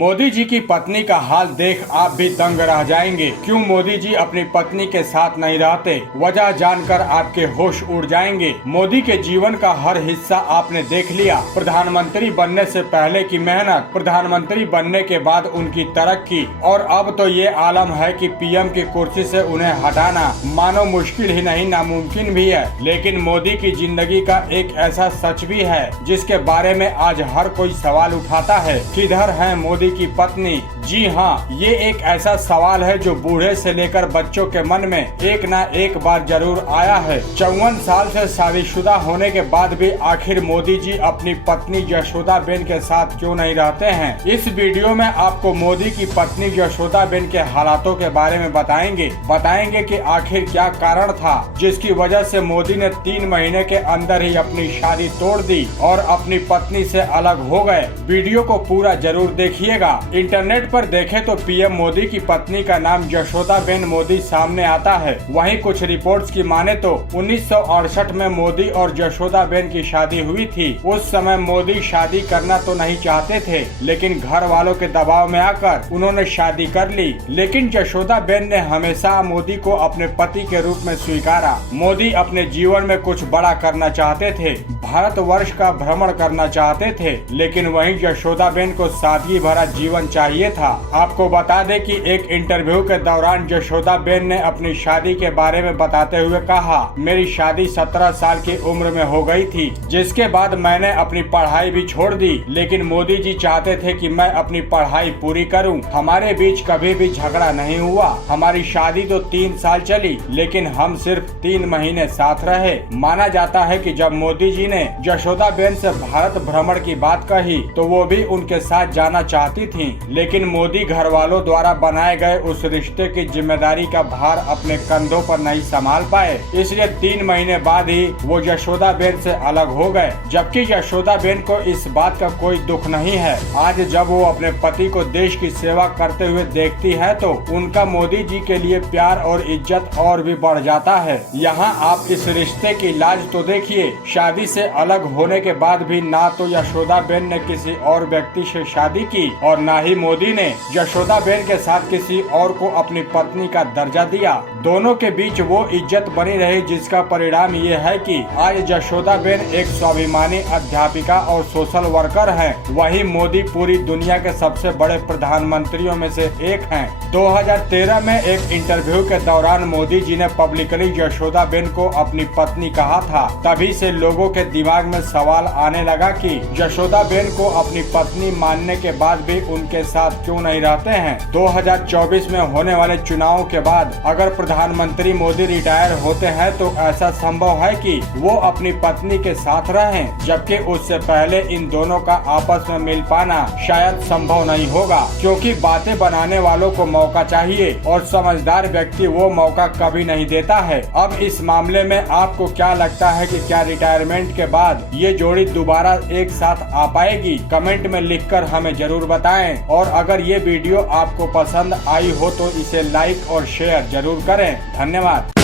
मोदी जी की पत्नी का हाल देख आप भी दंग रह जाएंगे। क्यों मोदी जी अपनी पत्नी के साथ नहीं रहते, वजह जानकर आपके होश उड़ जाएंगे। मोदी के जीवन का हर हिस्सा आपने देख लिया। प्रधानमंत्री बनने से पहले की मेहनत, प्रधानमंत्री बनने के बाद उनकी तरक्की, और अब तो ये आलम है कि पीएम की कुर्सी से उन्हें हटाना मानो मुश्किल ही नहीं नामुमकिन भी है। लेकिन मोदी की जिंदगी का एक ऐसा सच भी है जिसके बारे में आज हर कोई सवाल उठाता है, किधर है मोदी की पत्नी। जी हाँ, ये एक ऐसा सवाल है जो बूढ़े से लेकर बच्चों के मन में एक ना एक बार जरूर आया है। 54 साल से शादीशुदा होने के बाद भी आखिर मोदी जी अपनी पत्नी यशोदाबेन के साथ क्यों नहीं रहते हैं। इस वीडियो में आपको मोदी की पत्नी यशोदाबेन के हालातों के बारे में बताएंगे कि आखिर क्या कारण था जिसकी वजह से मोदी ने 3 महीने के अंदर ही अपनी शादी तोड़ दी और अपनी पत्नी से अलग हो गए। वीडियो को पूरा जरूर देखिएगा। इंटरनेट पर देखें तो पीएम मोदी की पत्नी का नाम यशोदाबेन मोदी सामने आता है। वहीं कुछ रिपोर्ट्स की माने तो 1968 में मोदी और यशोदाबेन की शादी हुई थी। उस समय मोदी शादी करना तो नहीं चाहते थे, लेकिन घर वालों के दबाव में आकर उन्होंने शादी कर ली। लेकिन यशोदाबेन ने हमेशा मोदी को अपने पति के रूप में स्वीकारा। मोदी अपने जीवन में कुछ बड़ा करना चाहते थे, भारतवर्ष का भ्रमण करना चाहते थे, लेकिन वहीं यशोदाबेन को सादगी भरा जीवन चाहिए था। आपको बता दें कि एक इंटरव्यू के दौरान यशोदाबेन ने अपनी शादी के बारे में बताते हुए कहा, मेरी शादी 17 साल की उम्र में हो गई थी, जिसके बाद मैंने अपनी पढ़ाई भी छोड़ दी। लेकिन मोदी जी चाहते थे कि मैं अपनी पढ़ाई पूरी करूं। हमारे बीच कभी भी झगड़ा नहीं हुआ। हमारी शादी तो 3 साल चली, लेकिन हम सिर्फ 3 महीने साथ रहे। माना जाता है कि जब मोदी जी ने यशोदाबेन से भारत भ्रमण की बात कही तो वो भी उनके साथ जाना चाहती थीं, लेकिन मोदी घर वालों द्वारा बनाए गए उस रिश्ते की जिम्मेदारी का भार अपने कंधों पर नहीं संभाल पाए, इसलिए 3 महीने बाद ही वो यशोदाबेन से अलग हो गए। जबकि यशोदाबेन को इस बात का कोई दुख नहीं है। आज जब वो अपने पति को देश की सेवा करते हुए देखती है तो उनका मोदी जी के लिए प्यार और इज्जत और भी बढ़ जाता है। यहाँ आप इस रिश्ते की लाज तो देखिए। शादी से अलग होने के बाद भी ना तो यशोदाबेन ने किसी और व्यक्ति से शादी की और ना ही मोदी ने यशोदाबेन के साथ किसी और को अपनी पत्नी का दर्जा दिया। दोनों के बीच वो इज्जत बनी रही, जिसका परिणाम ये है कि आज यशोदाबेन एक स्वाभिमानी अध्यापिका और सोशल वर्कर हैं। वहीं मोदी पूरी दुनिया के सबसे बड़े प्रधानमंत्रियों में से एक हैं। 2013 में एक इंटरव्यू के दौरान मोदी जी ने पब्लिकली यशोदाबेन को अपनी पत्नी कहा था। तभी से लोगों के दिमाग में सवाल आने लगा कि यशोदाबेन को अपनी पत्नी मानने के बाद भी उनके साथ क्यों नहीं रहते हैं। 2024 में होने वाले चुनावों के बाद अगर प्रधानमंत्री मोदी रिटायर होते हैं तो ऐसा संभव है कि वो अपनी पत्नी के साथ रहें, जबकि उससे पहले इन दोनों का आपस में मिल पाना शायद संभव नहीं होगा, क्योंकि बातें बनाने वालों को मौका चाहिए और समझदार व्यक्ति वो मौका कभी नहीं देता है। अब इस मामले में आपको क्या लगता है कि क्या रिटायरमेंट के बाद ये जोड़ी दोबारा एक साथ आ पाएगी? कमेंट में लिखकर हमें जरूर बताएं। और अगर ये वीडियो आपको पसंद आई हो तो इसे लाइक और शेयर जरूर करें। धन्यवाद।